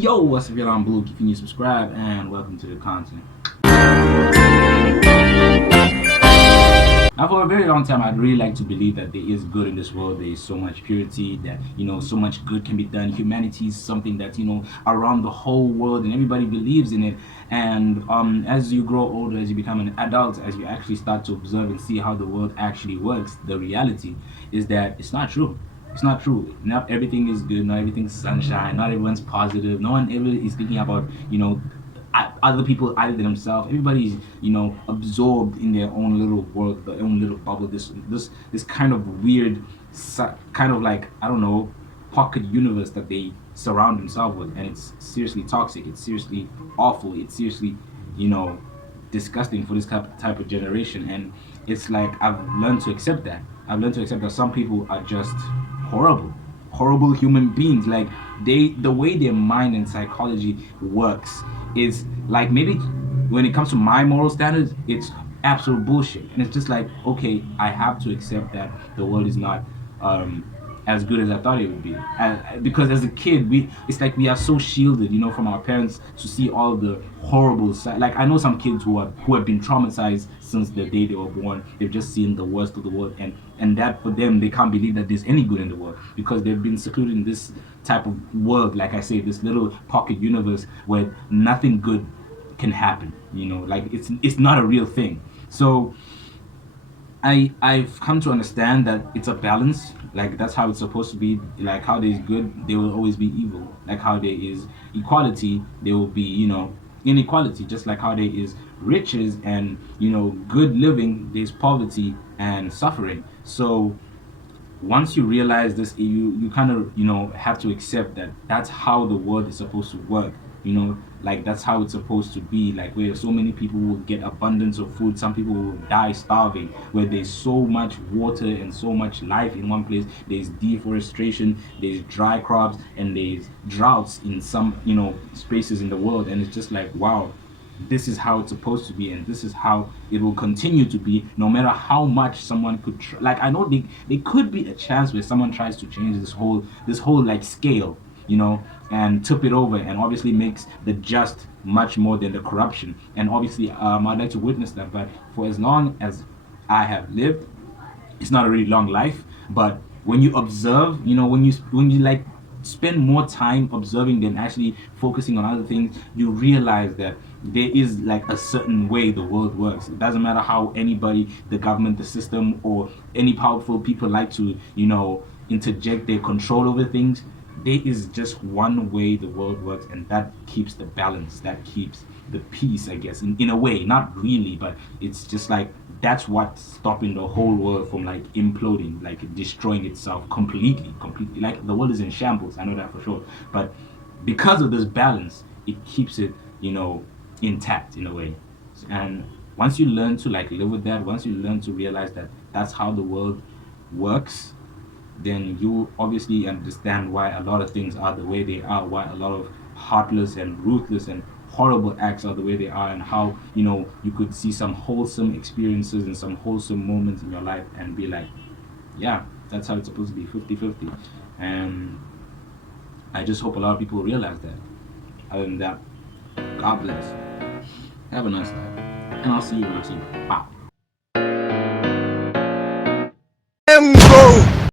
Yo, what's up, y'all? I'm Blue. Can you subscribe and welcome to the content. Now, for a very long time, I'd really like to believe that there is good in this world. There is so much purity that, so much good can be done. Humanity is something that, around the whole world and everybody believes in it. And as you grow older, as you become an adult, as you actually start to observe and see how the world actually works, the reality is that it's not true. It's not true. Not everything is good. Not everything's sunshine. Not everyone's positive. No one ever is thinking about, other people other than themselves. Everybody's, absorbed in their own little world, their own little bubble. This kind of weird, kind of like, I don't know, pocket universe that they surround themselves with, and it's seriously toxic. It's seriously awful. It's seriously, disgusting for this type of generation. And it's like I've learned to accept that. I've learned to accept that some people are just horrible human beings. Like the way their mind and psychology works is like, maybe when it comes to my moral standards, it's absolute bullshit. And it's just like, okay, I have to accept that the world is not as good as I thought it would be. Because as a kid, it's like we are so shielded, from our parents to see all the horrible side. Like, I know some kids who have been traumatized since the day they were born. They've just seen the worst of the world, and that for them, they can't believe that there's any good in the world because they've been secluded in this type of world. Like I say, this little pocket universe where nothing good can happen. Like it's not a real thing. So I've come to understand that it's a balance. Like, that's how it's supposed to be. Like, how there is good, there will always be evil. Like how there is equality, there will be, inequality. Just like how there is riches and, good living, there's poverty and suffering. So once you realize this, you kind of, have to accept that that's how the world is supposed to work. Like, that's how it's supposed to be. Like, where so many people will get abundance of food, some people will die starving. Where there's so much water and so much life in one place, there's deforestation, there's dry crops, and there's droughts in some, spaces in the world. And it's just like, wow, this is how it's supposed to be, and this is how it will continue to be, no matter how much someone could like, I know there could be a chance where someone tries to change this whole like scale, and tip it over, and obviously makes the just much more than the corruption. And obviously, I'd like to witness that. But for as long as I have lived, it's not a really long life. But when you observe, when you like spend more time observing than actually focusing on other things, you realize that there is like a certain way the world works. It doesn't matter how anybody, the government, the system, or any powerful people like to, interject their control over things. There is just one way the world works, and that keeps the balance, that keeps the peace, I guess, in a way. Not really, but it's just like, that's what's stopping the whole world from like imploding, like destroying itself completely. Like, the world is in shambles, I know that for sure. But because of this balance, it keeps it, intact in a way. And once you learn to like live with that, once you learn to realize that that's how the world works, then you obviously understand why a lot of things are the way they are, why a lot of heartless and ruthless and horrible acts are the way they are, and how, you could see some wholesome experiences and some wholesome moments in your life and be like, yeah, that's how it's supposed to be, 50-50. And I just hope a lot of people realize that. Other than that, God bless. Have a nice life. And I'll see you real soon. Bye.